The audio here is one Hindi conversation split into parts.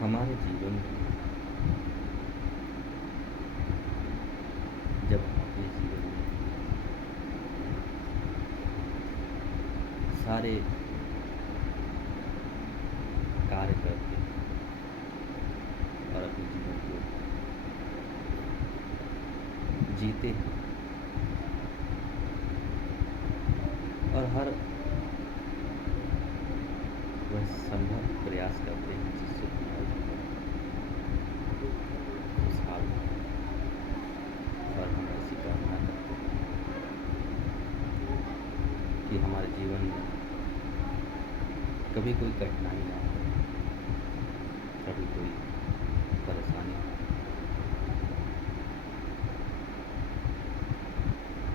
हमारे जीवन में जब हम अपने जीवन में सारे कार्य करके और अपने जीवन को जीते हैं और हर वह संभव प्रयास करते हैं जिससे हमारा जीवन खुशहाल हो और हम ऐसी कामना करते हैं कि हमारे जीवन में कभी कोई कठिनाई ना हो, कभी कोई परेशानी ना हो।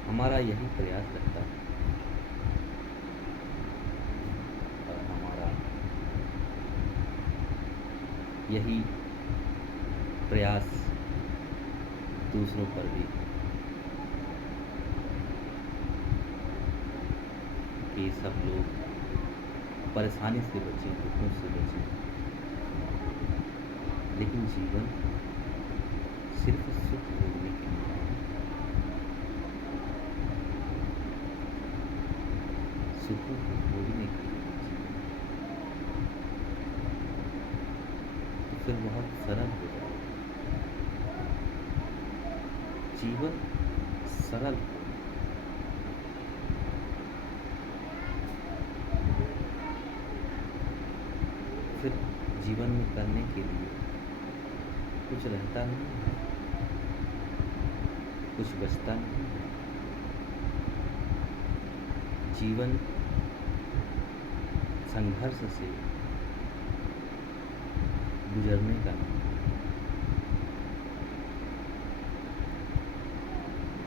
हमारा यही प्रयास रहता है और हमारा यही प्रयास दूसरों पर भी कि सब लोग परेशानी से बचें, दुखों से बचें। लेकिन जीवन सिर्फ सुख भोगने के लिए नहीं, सुखों को भोगने के लिए जीवन तो फिर बहुत सरल हो जाए। जीवन सरल हो, फिर जीवन में करने के लिए कुछ रहता नहीं है, कुछ बचता नहीं है। जीवन संघर्ष से गुजरने का नाम है।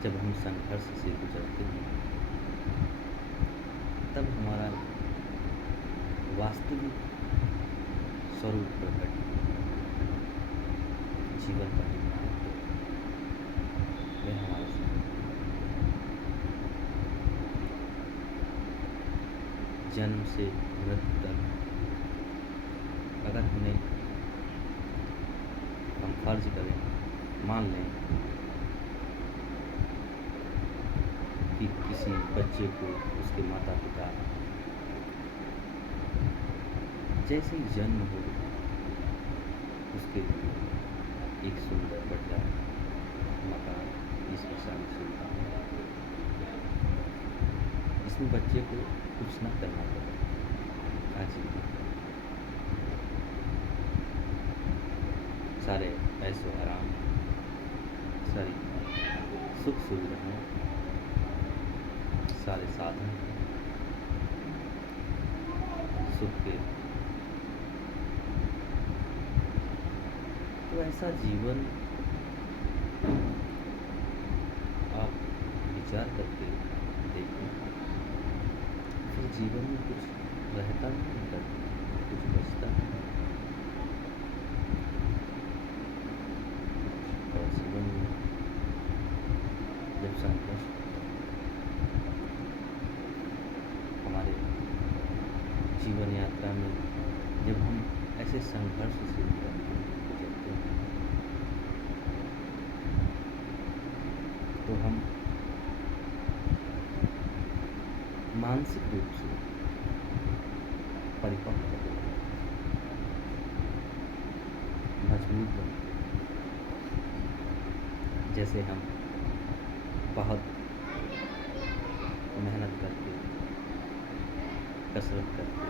जब हम संघर्ष से गुजरते हैं तब हमारा वास्तविक स्वरूप प्रकट जीवन का निर्माण है। वह हमारा जन्म से मृत्यु तक अगर हम फर्ज करें, मान लें कि किसी बच्चे को उसके माता पिता जैसे ही जन्म हो उसके लिए एक सुंदर बढ़िया मकान, इसमें सारी सुविधाएं, इसमें बच्चे को कुछ ना करना पड़े, आजीवन सारे ऐशो आराम, सारी सुख सुविधाएं, सारे साधन सुख के। तो ऐसा जीवन आप विचार करके देखें, फिर जीवन में कुछ रहता नहीं है, कुछ बचता नहीं। और जीवन में जब संघर्ष हमारे जीवन यात्रा में जब हम ऐसे संघर्ष से गुजरते हैं तो हम मानसिक रूप से परिपक्व होते हैं, मजबूत बनते हैं। जैसे हम बहुत मेहनत करके, कसरत करके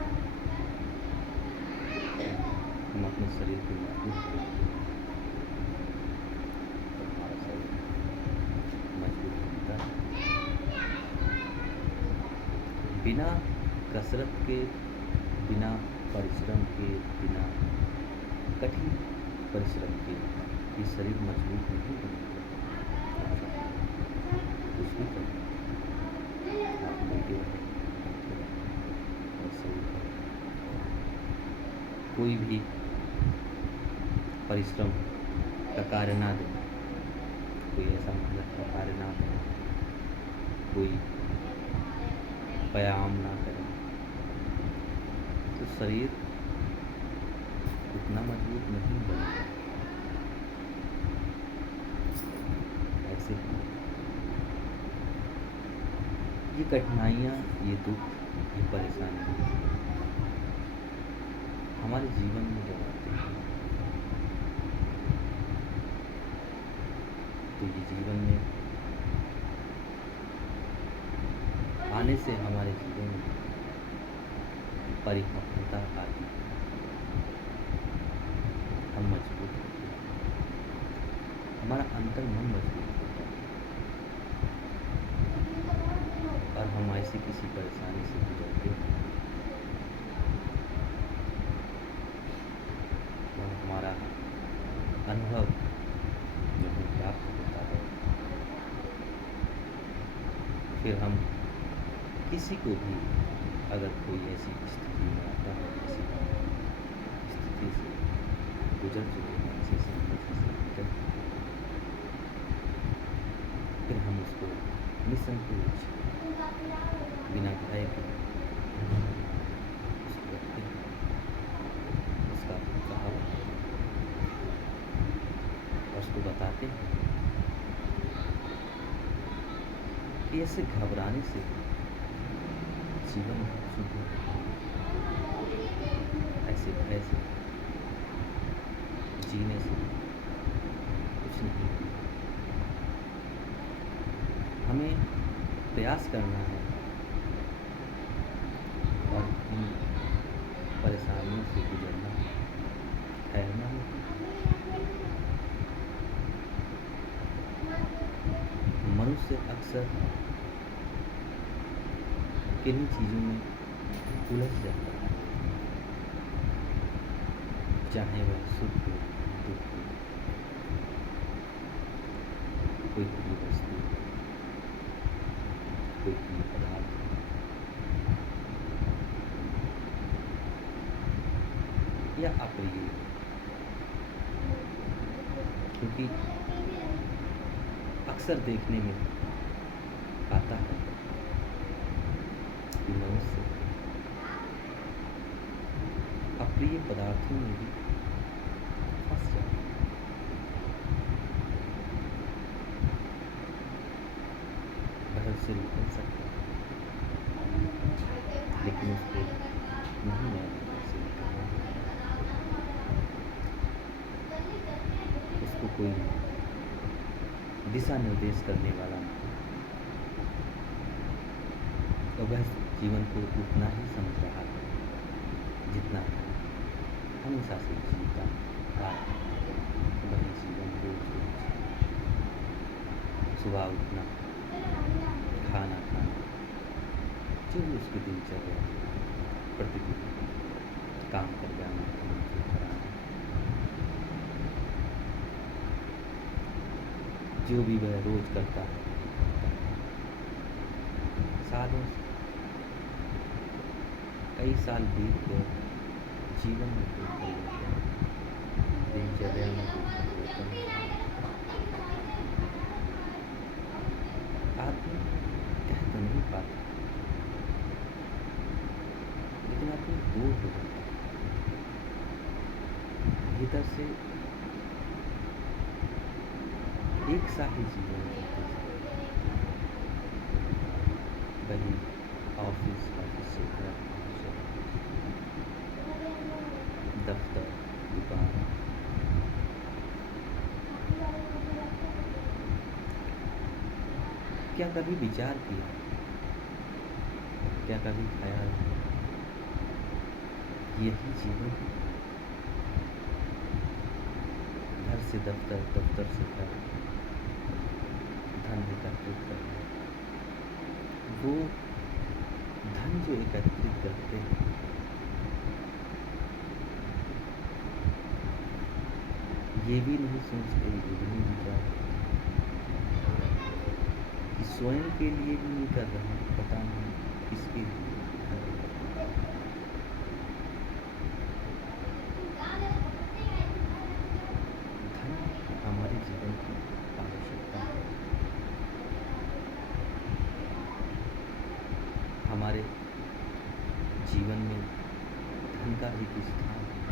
हम अपने शरीर को मजबूत करते हैं तो हमारा शरीर मजबूत बनता है। बिना कसरत के, बिना परिश्रम के, बिना कठिन परिश्रम के ये शरीर मजबूत नहीं बनेगा। कुछ भी करें, आप लेटे रहें, और शरीर कोई भी परिश्रम का कार्य ना दें, कोई ऐसा मेहनत का कार्य ना दें, कोई व्यायाम ना करें तो शरीर उतना मजबूत नहीं बनेगा। ऐसे ही ये कठिनाइयाँ, ये दुख, ये परेशानी हमारे जीवन में जब आते हैं तो ये जीवन में आने से हमारे जीवन में परिपक्वता आती है, हम मजबूत होते हैं, हमारा अंतर्मन मजबूत होता है और हम ऐसी किसी परेशानी से गुजरते हैं तो हमारा अनुभव जब हमें प्राप्त होता है फिर हम किसी को भी अगर कोई ऐसी स्थिति में आता है, किसी स्थिति से गुजर चुके हैं, ऐसी संकट से गुजर चुके हैं, फिर हम उसको निसंकोच बिना भय के उसको रखते हैं, उसका सहारा और उसको बताते हैं कि ऐसे घबराने से जीवन शुभ है, ऐसे भय से जीने से कुछ नहीं। हमें प्रयास करना है और इन परेशानियों से गुजरना, ठहरना नहीं। मनुष्य अक्सर किन्हीं चीज़ों में उलझ जाता है, चाहे वह सुख हो, दुख हो, कोई प्रिय वस्तु, कोई प्रिय पदार्थ या अप्रिय, क्योंकि अक्सर देखने में आता है कि मनुष्य अप्रिय पदार्थों में भी फंस जाता है। वह उससे निकल सकता है लेकिन उसको नहीं मालूम उससे निकलना है। उसको कोई दिशा निर्देश करने वाला नहीं, तो वह जीवन को उतना ही समझ रहा है जितना हमेशा से जीता आ रहा है। वही जीवन रोज रोज सुबह उठना, खाना खाना, जो भी उसकी दिनचर्या प्रतिदिन काम कर जाना, काम से घर आना, जो भी वह रोज करता है सालों से कई साल बीत गए, जीवन में कोई परिवर्तन, दिनचर्या में कोई परिवर्तन, आदमी कह तो नहीं पाता लेकिन आदमी बोर हो जाता है भीतर से। एक सा ही जीवन जीते वही ऑफिस से घर, दफ्तर, दुकान, क्या कभी विचार किया, क्या कभी ख्याल यही जीवन है? घर से दफ्तर, दफ्तर से घर, धन एकत्रित करना, वो धन जो एकत्रित करते हैं ये भी नहीं सोचते, ये भी नहीं विचार कि स्वयं के लिए भी नहीं कर रहे हैं, पता नहीं किसके लिए कर रहे हैं। धन हमारे जीवन की आवश्यकता है, हमारे जीवन में धन का एक स्थान है।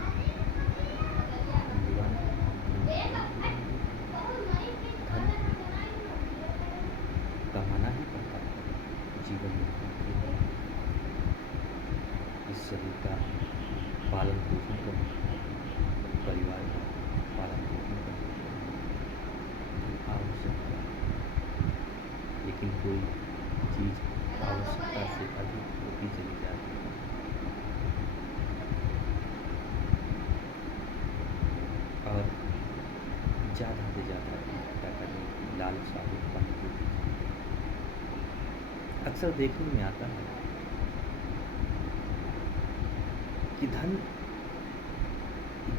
इस शरीर का पालन पोषण करने के लिए, परिवार का पालन पोषण करने के लिए आवश्यकता है। लेकिन कोई चीज़ आवश्यकता से अधिक होती चली जाती है और ज़्यादा से ज़्यादा इकट्ठा करने की लालसा उत्पन्न होती है। अक्सर देखने में आता है कि धन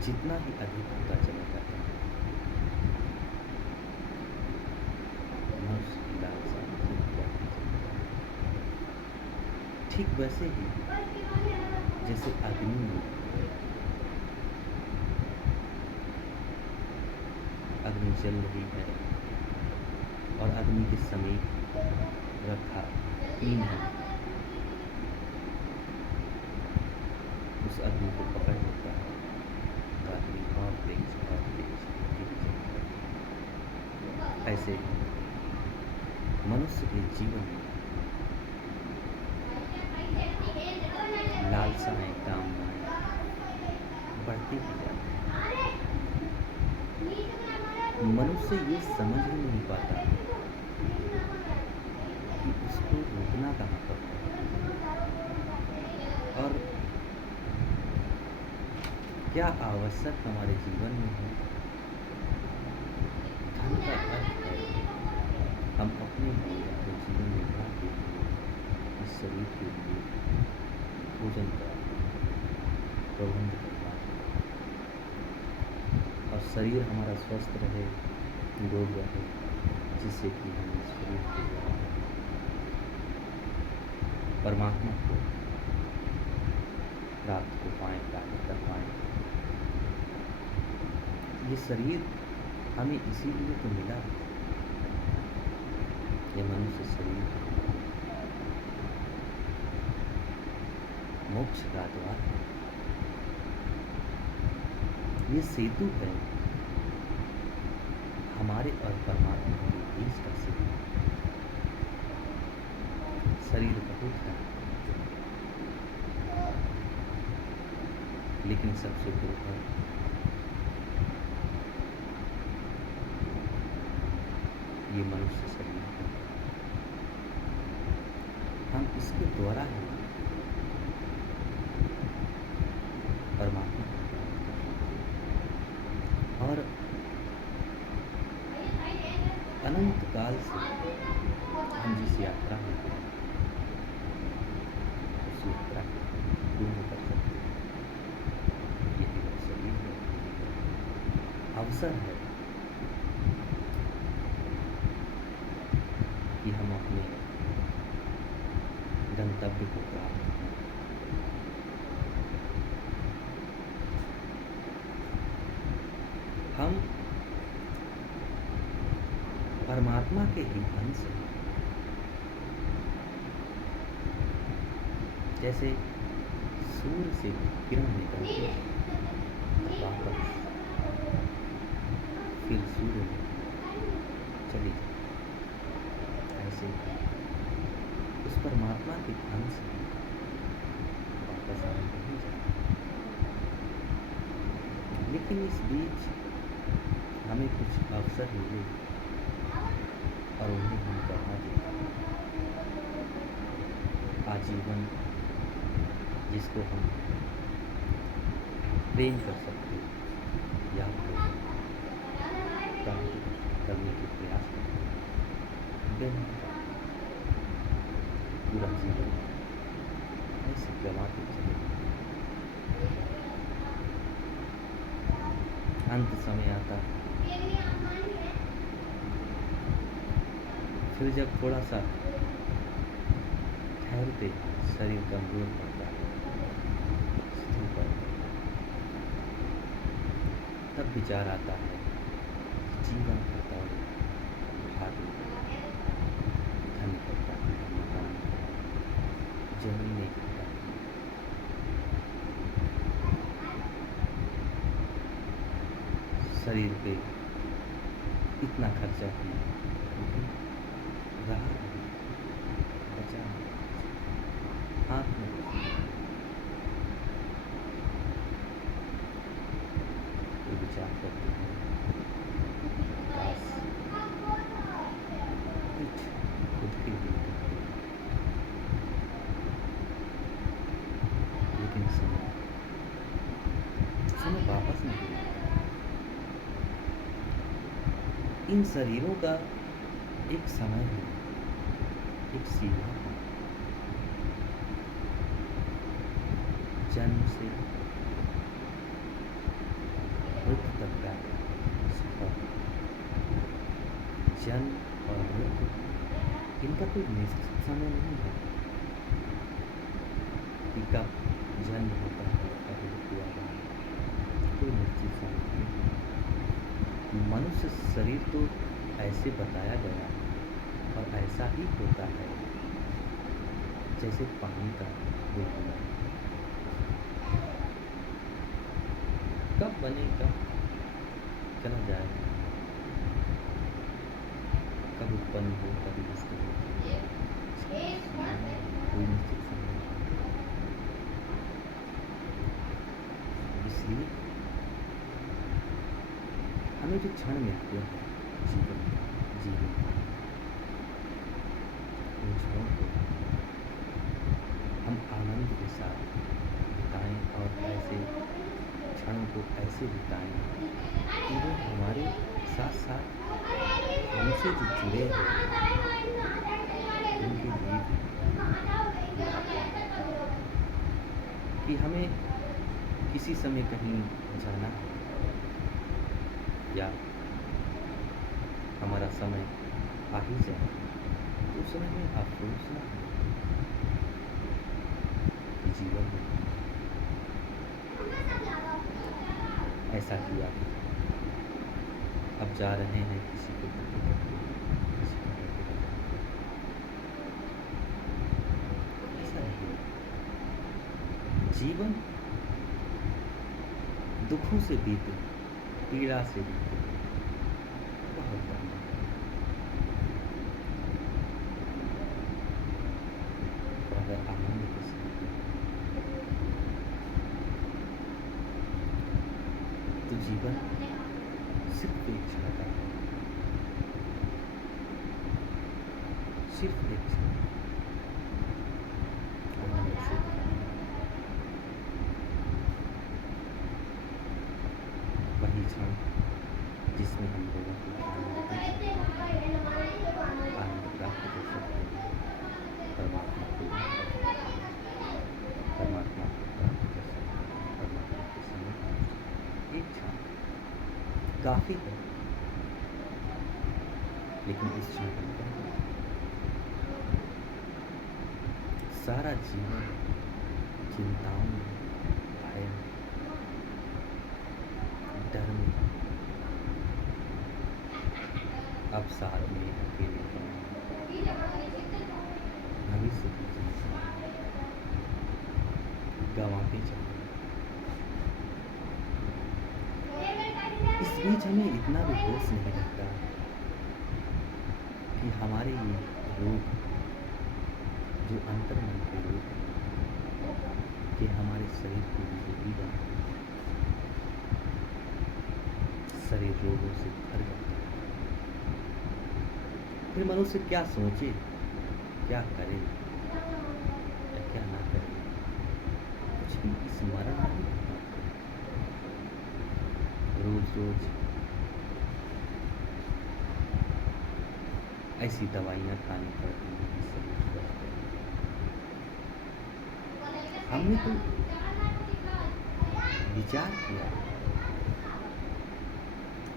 जितना ही अधिक होता चला जाता है, मनुष्य की लालसा उतनी ही बढ़ती चली जाती है। ठीक वैसे ही जैसे अग्नि में अग्नि जल रही है और अग्नि के समीप रखा ईंधन उस अग्नि को पकड़ लेता है तो अग्नि और तेज धीरे चलने लगती है। ऐसे ही मनुष्य के जीवन में लालसाएं, कामनाएं बढ़ती ही जाती हैं। मनुष्य ये समझ ही नहीं पाता कि उसको रोकना कहाँ पर है और क्या आवश्यक हमारे जीवन में है। धन का अर्थ है हम अपने जीवन निर्वाह के लिए, इस शरीर के लिए भोजन का प्रबंध करना और शरीर हमारा स्वस्थ रहे, निरोग रहे, जिससे कि हम इस शरीर के द्वारा परमात्मा को प्राप्त कर पाएँ। ये शरीर हमें इसीलिए तो मिला है, ये मनुष्य शरीर मोक्ष का द्वार है, ये सेतु है हमारे और परमात्मा के बीच का सेतु। शरीर बहुत है लेकिन सबसे दुर्लभ ये मनुष्य शरीर है। हम इसके द्वारा ही परमात्मा को प्राप्त कर सकते हैं और अनंत काल से हम जिस यात्रा में हैं उस यात्रा को पूर्ण कर सकते हैं। यही वह शरीर है, अवसर है कि हम अपने गंतव्य को प्राप्त करें। हम परमात्मा के ही अंश हैं। जैसे सूर्य से किरण निकलती है तो वापस फिर सूर्य में चली जाती है, ऐसे उस परमात्मा के अंश में वापस आने नहीं जाता। लेकिन इस बीच हमें कुछ अवसर मिले और उन्हें हम गंवा देते हैं। आजीवन जिसको हम प्रेम कर सकते, याद कर सकते, प्राप्त करने के प्रयास करते, पूरा जीवन ऐसे गंवाते चले। अंत समय आता है, फिर जब थोड़ा सा ठहरते शरीर कमजोर पड़ता है, स्थिर पड़ता है, तब विचार आता है जीवन का दौर भाग धन करता है, मकान जमीनें करता है, शरीर पे इतना खर्चा किया रहा नहीं, बचा नहीं, हाथ में कुछ नहीं। इन शरीरों का एक समय है, एक सीमा है। जन्म से मृत्यु तक का सफर। जन्म और मृत्यु, इनका कोई निश्चित समय नहीं है कि कब जन्म होता है, कब मृत्यु आता है। कोई निश्चित समय नहीं है। मनुष्य शरीर तो ऐसे बताया गया और ऐसा ही होता है जैसे पानी का बुलबुला। कब बने कब चला जाए, कब उत्पन्न हो कभी नष्ट हो, कोई निश्चित समय नहीं। इसलिए हमें जो क्षण मिलते हैं जीवन जीवन उन क्षणों को हम आनंद के साथ बिताएं और ऐसे क्षणों को ऐसे बिताएं कि वो हमारे साथ साथ हमसे जो जुड़े हैं उनके लिए भी कि हमें किसी समय कहीं जाना है या हमारा समय आ ही जाए तो उस समय में अफसोस ना हो कि जीवन में ऐसा किया, अब जा रहे हैं किसी को किसी को ऐसा नहीं। जीवन दुखों से बीते, पीड़ा से बीते, बहुत लंबा है। और अगर आनंद के साथ तो जीवन सिर्फ एक क्षण का है, सिर्फ एक क्षण आनंद से बिताना। वही क्षण जिसमें हम लोगों को आनंद प्राप्त कर सकते हैं, परमात्मा को प्राप्त कर सकते हैं, परमात्मा के समीप। एक क्षण काफी है, लेकिन इस क्षण का क्या है? सारा जीवन चिंताओं में, भय में, डर में, अब साथ में अकेले भविष्य की चिंता गंवाते चले। इस बीच हमें इतना भी होश नहीं रहता कि हमारे ये रोग जो अंतर्मन के रोग हैं कि हमारे शरीर को भी बना, शरीर रोगों से भर जाता है। फिर मनुष्य क्या सोचे, क्या करे या क्या ना करे, कुछ भी स्मरण नहीं होता। रोज रोज ऐसी दवाइयाँ खानी पड़ती हैं कि शरीर स्वस्थ रहे। हमने तो विचार किया,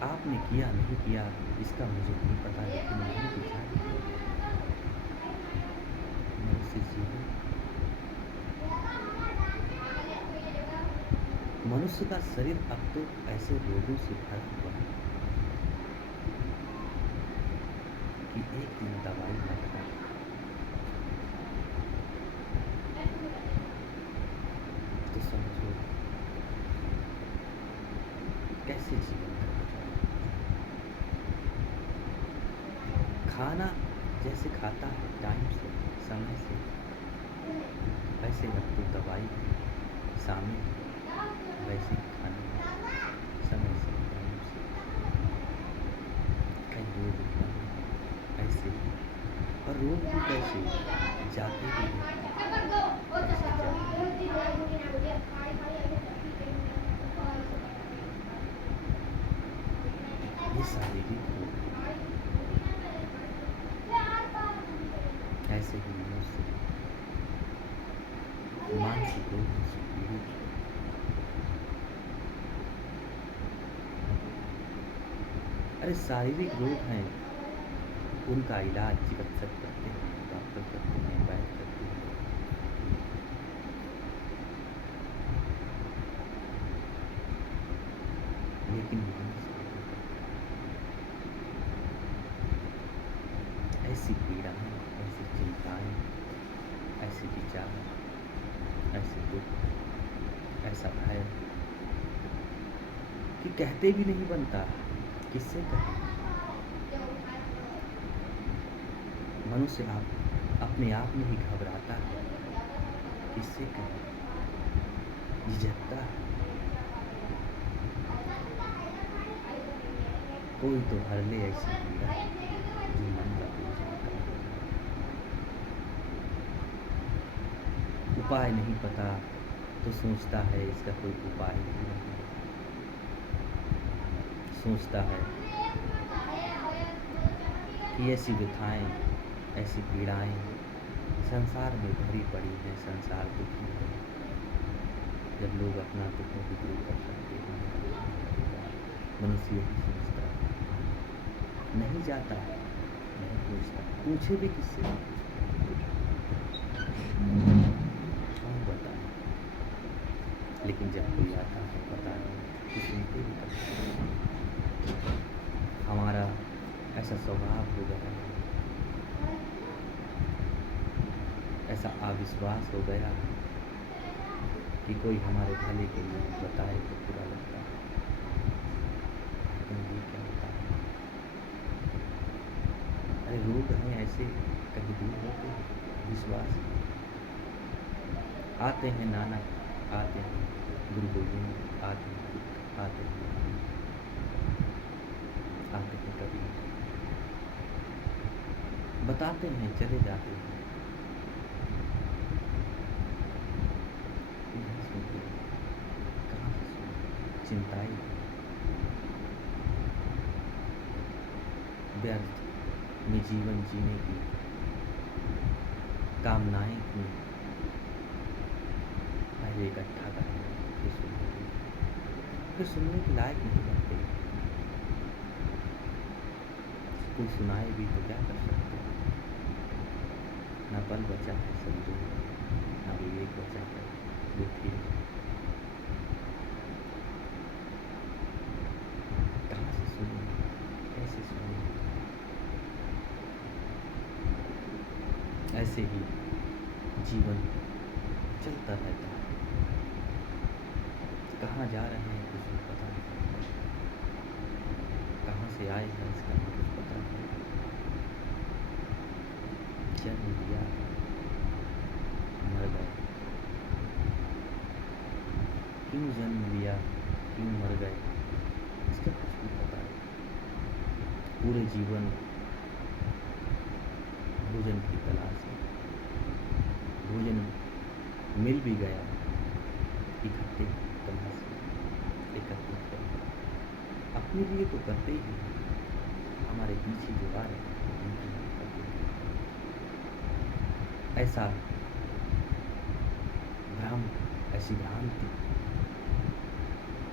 आपने किया नहीं किया इसका मुझे नहीं पता, लेकिन मैंने विचार किया। मनुष्य जीवन, मनुष्य का शरीर अब तो ऐसे रोगों से भरा हुआ है कि एक दिन दवाई ना खाए तो समझो कैसे जीवन कटा जाए। खाना जैसे खाता है टाइम से, समय से, वैसे अब तो दवाई शामिल है, वैसे ही खाना समय से, टाइम से। कई रोग उत्पन्न ऐसे ही, और रोग भी कैसे जाते भी हैं, कैसे जाते हैं। ये शारीरिक रोग, से मानसिक रोगों से पीड़ित हैं। अरे शारीरिक रोग हैं, उनका इलाज चिकित्सक करते हैं, डॉक्टर करते हैं, वैद्य करते हैं, लेकिन ऐसी पीड़ाएं, ऐसी चिंताएं, ऐसे विचार, ऐसे दुख, ऐसा भय कि कहते भी नहीं बनता, किससे कहें। मनुष्य अपने आप में ही घबराता है, किससे कहें, झिझकता है। कोई तो हर ले ऐसी पीड़ा जो मन का बोझ हल्का हो। उपाय नहीं पता तो सोचता है इसका कोई उपाय ही नहीं। सोचता है कि ऐसी व्यथाएं, ऐसी पीड़ाएं संसार में भरी पड़ी हैं, संसार दुखी है। जब लोग अपना दुख भी दूर कर सकते हैं, मनुष्य यही सोचता है, नहीं जाता, नहीं पूछता, पूछे भी किससे, कौन बताए। लेकिन जब कोई आता है बताने तो सुनते भी करते हैं। हमारा ऐसा स्वभाव हो गया है, ऐसा अविश्वास हो गया है कि कोई हमारे भले के लिए बताए तो बुरा लगता है। लेकिन ये क्या होता है, अरे रोग हैं ऐसे कहीं दूर होते हैं, विश्वास आते हैं नाना, आते हैं गुरु गोविंद, आते हैं, आते हैं, आते हैं कभी बताते हैं, चले जाते हैं, नहीं सुनते, कहाँ से सुनते, चिंताएं व्यर्थ में जीवन जीने की कामनाएं थी, पहले इकट्ठा करते फिर सुनने के लायक नहीं रहते। कोई सुनाए भी तो क्या कर सकते हैं, न बल बचा है समझो, न विवेक बचा है जो फिर कहाँ से सुने, कैसे सुने। ऐसे ही जीवन चलता रहता है, कहाँ जा रहे हैं कुछ नहीं पता नहीं, कहाँ से आए हैं इसका भी कुछ पता नहीं। जन्म दिया, मर गए, क्यों जन्म लिया, क्यों मर गए, इसका कुछ भी पता नहीं। पूरे जीवन भोजन की तलाश में, भोजन मिल भी गया, इकट्ठे तलाश में, एकत्रित करके अपने लिए तो करते ही, हमारे पीछे जो आ रहे हैं उनके लिए करते हैं। ऐसा भ्रम, ऐसी भ्रांति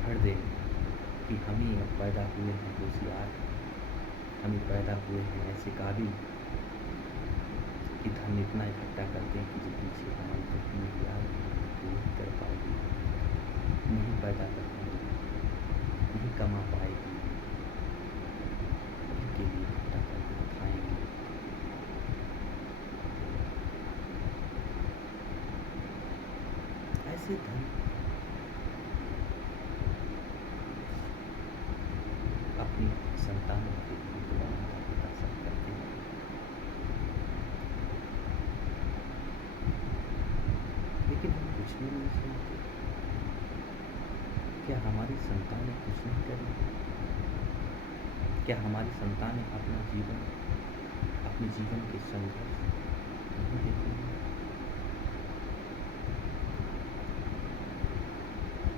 हृदय कि हम ही अब पैदा हुए हैं होशियार, हम ही पैदा हुए हैं ऐसे काबिल कि धन इतना इकट्ठा करते हैं कि जो पीछे हमारी तकलीफ याद नहीं कर पाएगी, नहीं पैदा कर पाएगी, नहीं कमा पाएगी, उनके लिए इकट्ठा करके खाएंगे। ऐसे धन अपनी संतानों के लिए दुआ माता पिता सब करते हैं, लेकिन हम कुछ भी नहीं सुनते। क्या हमारी संतानें कुछ नहीं करेंगी? क्या हमारी संतानें अपना जीवन, अपने जीवन के संघर्ष नहीं देखेंगी?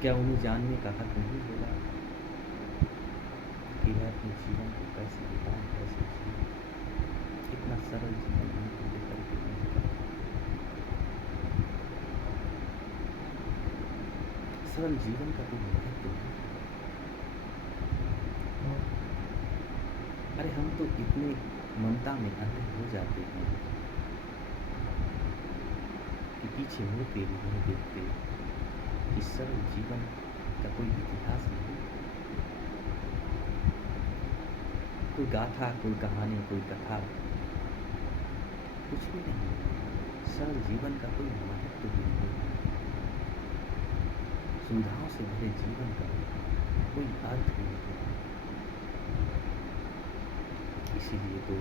क्या उन्हें जानने का हक नहीं होगा कि वह अपने जीवन को कैसे बिताएं, कैसे जिए? इतना सरल जीवन उनको लेकर के नहीं कर पाए। सरल जीवन का कोई महत्व नहीं। अरे हम तो इतने ममता में अंधे हो जाते हैं कि पीछे मुड़ के भी नहीं देखते कि सरल जीवन का कोई इतिहास नहीं, कोई गाथा, कोई कहानी, कोई कथा, कुछ भी नहीं। सरल जीवन का कोई महत्व भी नहीं, सुविधाओं से भरे जीवन का कोई अर्थ भी नहीं। इसीलिए तो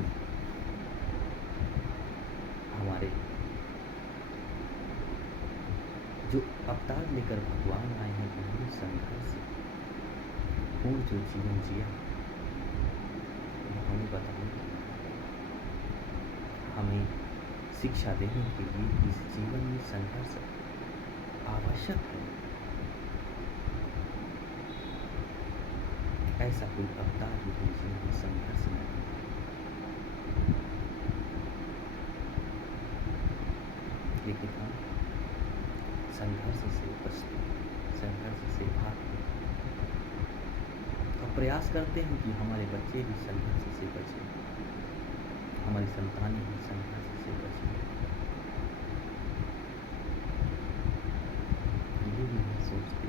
हमारे जो अवतार लेकर भगवान आए हैं उन्होंने संघर्ष पूर्ण जो जीवन जिया वो हमें बताने के लिए, हमें शिक्षा देने के लिए इस जीवन में संघर्ष आवश्यक है। ऐसा कोई अवतार नहीं जिसमें संघर्ष नहीं। लेकिन हम संघर्ष से बचते, संघर्ष से भागते और प्रयास करते हैं कि हमारे बच्चे भी संघर्ष से बचें, हमारी संतानें भी संघर्ष से बचें। ये भी नहीं सोचते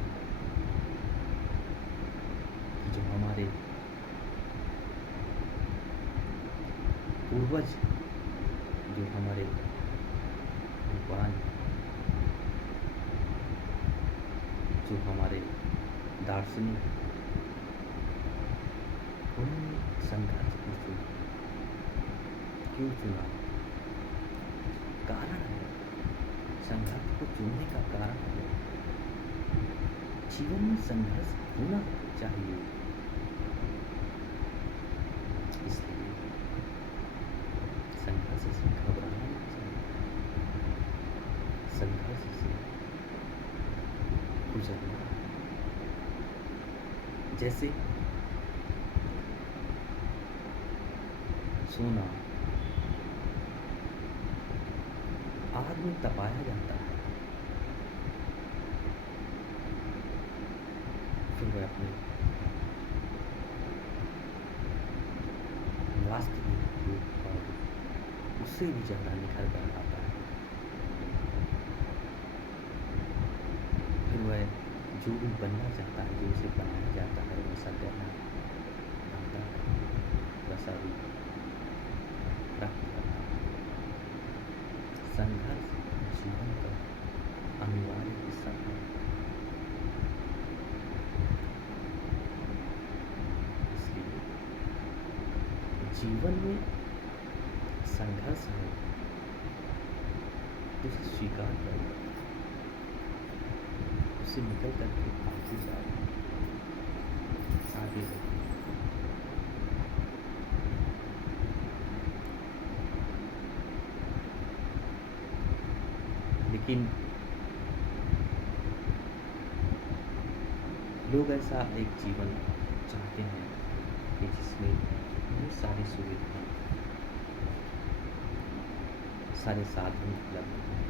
कि जो हमारे पूर्वज, जो हमारे भगवान, जो हमारे दार्शनिक, उन्होंने संघर्ष को क्यों चुना? कारण है, संघर्ष को चुनने का कारण है जीवन में संघर्ष होना चाहिए। इसलिए संघर्ष से घबराना नहीं चाहिए, संघर्ष से गुजरना। जैसे सोना आग में तपाया जाता है, फिर वह अपने वास्तविक रूप और उससे भी ज़्यादा निखर कर आता है। फिर वह जो भी बनना चाहता है, जो उसे बनाया जाता है, वैसा करना चाहता है, वैसा भी प्राप्त करता है। संघर्ष जीवन का अनिवार्य हिस्सा है। इसलिए जीवन में संघर्ष है तो उसे स्वीकार करो, उससे निकल करके आगे जाओ, आगे बढ़ो। लेकिन लोग ऐसा एक जीवन चाहते हैं कि जिसमें बहुत सारी सुविधाएं, सारे साधन उपलब्ध हैं,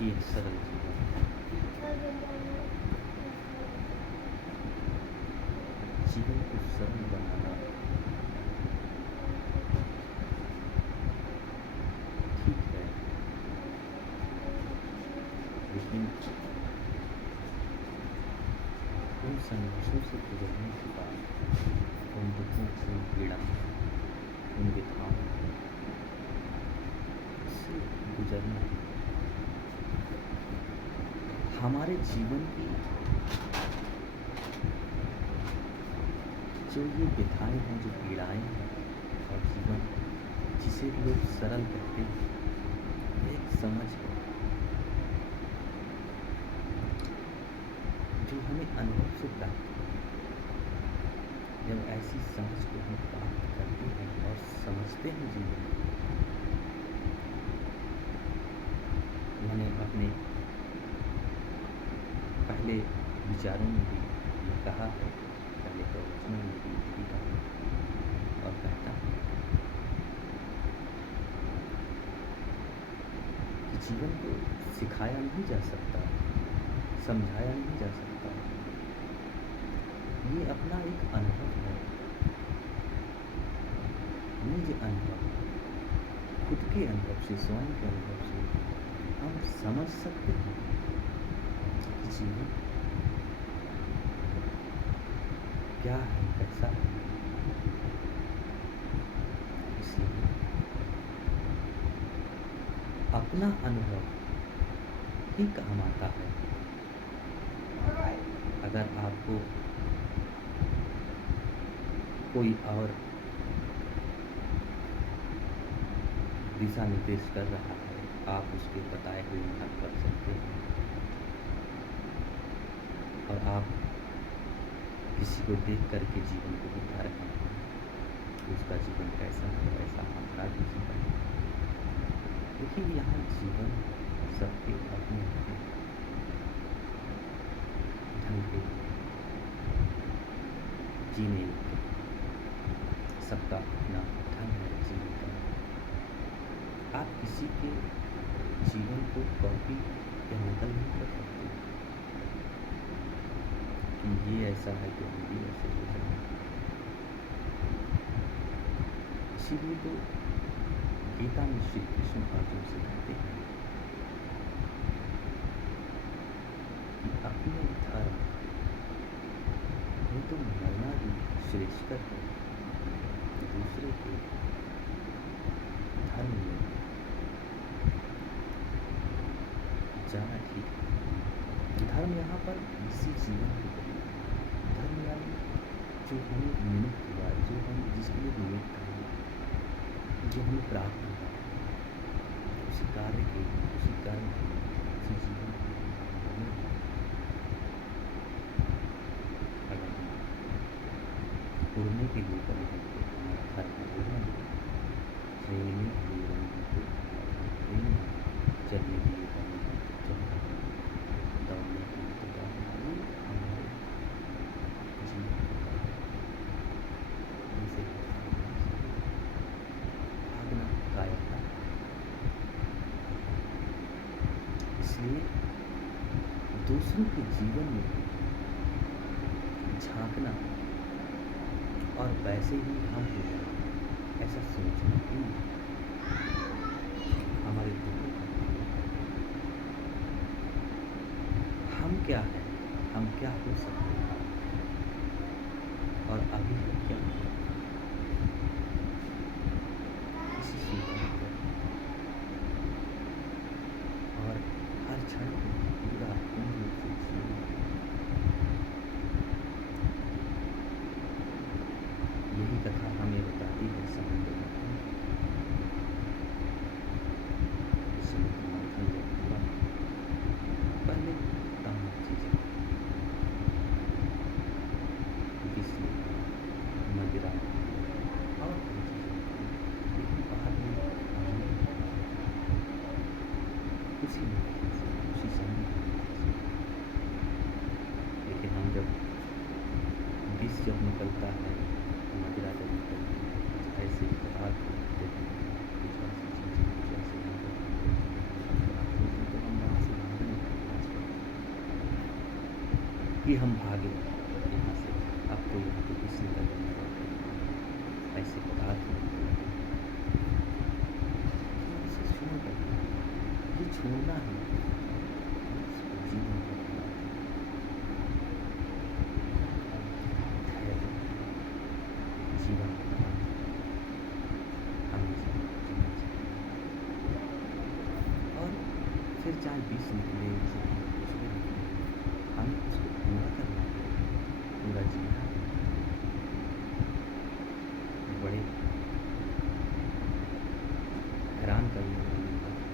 ये सरल जीवन है। जीवन को सरल बनाना ठीक है, लेकिन उन संघर्षों से गुजरने के बाद, उन दुखों, उन पीड़ाओं, उन व्यथाओं से गुजरना हमारे जीवन की जो ये व्यथाएं हैं, जो पीड़ाएं हैं और जीवन जिसे लोग सरल कहते हैं, एक समझ है जो हमें अनुभव से प्राप्त होती है। जब ऐसी समझ को हम प्राप्त करते हैं और समझते हैं जीवन, मैंने अपने पहले विचारों में भी ये कहा है, पहले प्रवचनों में भी यही कहा और कहता हूँ कि जीवन को सिखाया नहीं जा सकता, समझाया नहीं जा सकता। ये अपना एक अनुभव है, निज अनुभव, खुद के अनुभव से, स्वयं के अनुभव से हम समझ सकते हैं कि जीवन क्या है, कैसा है। इसलिए अपना अनुभव ही काम आता है। अगर आपको कोई और दिशा निर्देश कर रहा है, आप उसके बताए हुए मार्ग पर चलते हैं। और आप किसी को देख करके जीवन को बिता रहे हैं, उसका जीवन कैसा है वैसा हमारा भी जीवन है। देखिए, यहाँ जीवन सबके अपने अपने ढंग के जीने के, सबका अपना ढंग है जीने का। आप किसी के जीवन को कॉपी या नकल नहीं कर सकते कि ये ऐसा है तो हम भी ऐसे हो जाए। इसीलिए तो गीता में श्री कृष्ण अर्जुन से कहते हैं कि अपने धर्म में तो मरना भी श्रेष्ठकर है, दूसरे के धर्म में जाना ठीक है। धर्म यहाँ पर इसी जीवन की धर्म यानी जो हमें निमित्त हुआ, जो हम जिसके लिए निमित्त है, जो हमें प्राप्त हुआ, उसी कार्य के, उसी कर्म के, उसी जीवन के अगर हम उड़ने के लिए बने हैं तो हमारा धर्म उड़ना है, खेलने के लिए बने हैं तो खेलना, चलने के लिए बने हैं तो चलना, दौड़ने के लिए तो दौड़ना। ये हमारे जीवन का इनसे भागना कायरता। इसलिए दूसरों के जीवन में झांकना और वैसे ही हम हो जाए, ऐसा सोचना ही हमारे दुखों का हम क्या है, हम क्या हो सकते हैं और अभी हम क्या हो सकते हैं, इसी स्वीकार कर और हर क्षण को पूरा पूर्ण रूप से जीना। यही कथा हमें बताती है समुद्र मंथन। समुद्र मंथन जब हुआ, पहले तमाम चीज़ें विष्णु, मदिरा और कई चीज़ें थी, लेकिन बाद में हमने उसी नतीजे से, उसी समुद्र से, लेकिन हम जब विष जब निकलता है, मदिरा जब निकलती है, कुछ ऐसे पदार्थ होते हैं, कुछ ऐसी चीज़ें, कुछ ऐसे तो हम वहाँ से भागने का प्रयास करते हैं कि हम भागे यहाँ से, अब तो यहाँ पे विष निकलने वाला है, ऐसे पदार्थ होते हैं। इसे छोड़ करके ये छोड़ना है जीवन का धैर्य, जीवन का हमें जीना चाहिए। और फिर चाहे बीस निकले, चाहे दूसरे निकले, हमें उसको पूरा करना है, पूरा जीना है। बड़े हैरान करने वाली बात है,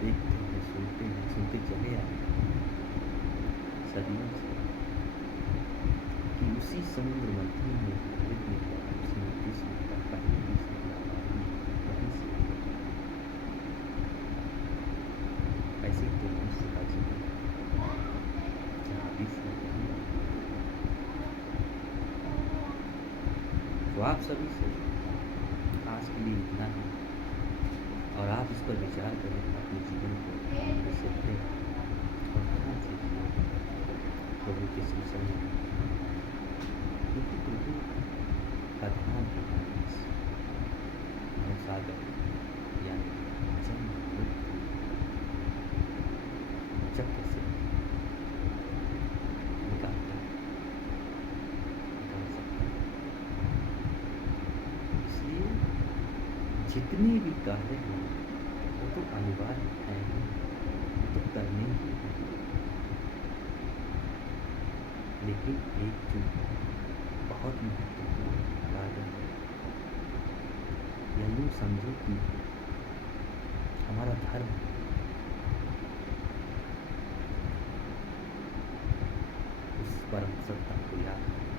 देखते हैं, सुनते चले आए सदियों से कि उसी समुद्र मंथन में अमृत निकला, उसमें विष निकला, पहले विष निकला, बाद में वहीं से ऐसे ही तो मनुष्य का जीवन जहाँ विष है वहीं तो आप सभी से आज के लिए इतना ही। और आप इस पर विचार करें अपने जीवन को कैसे करें और कहाँ से जिए प्रभु के संसर्ग में। क्योंकि प्रभु का ध्यान है इस सागर यानी जन्म मृत्यु चक्र से निकालता है, निकाल सकता है। इसलिए जितने भी कार्य हैं वो तो अनिवार्य हैं, वो तो करने ही हैं। लेकिन एक जो बहुत महत्वपूर्ण कार्य है, या यूँ समझो कि हमारा धर्म उस परम सत्ता को याद करना।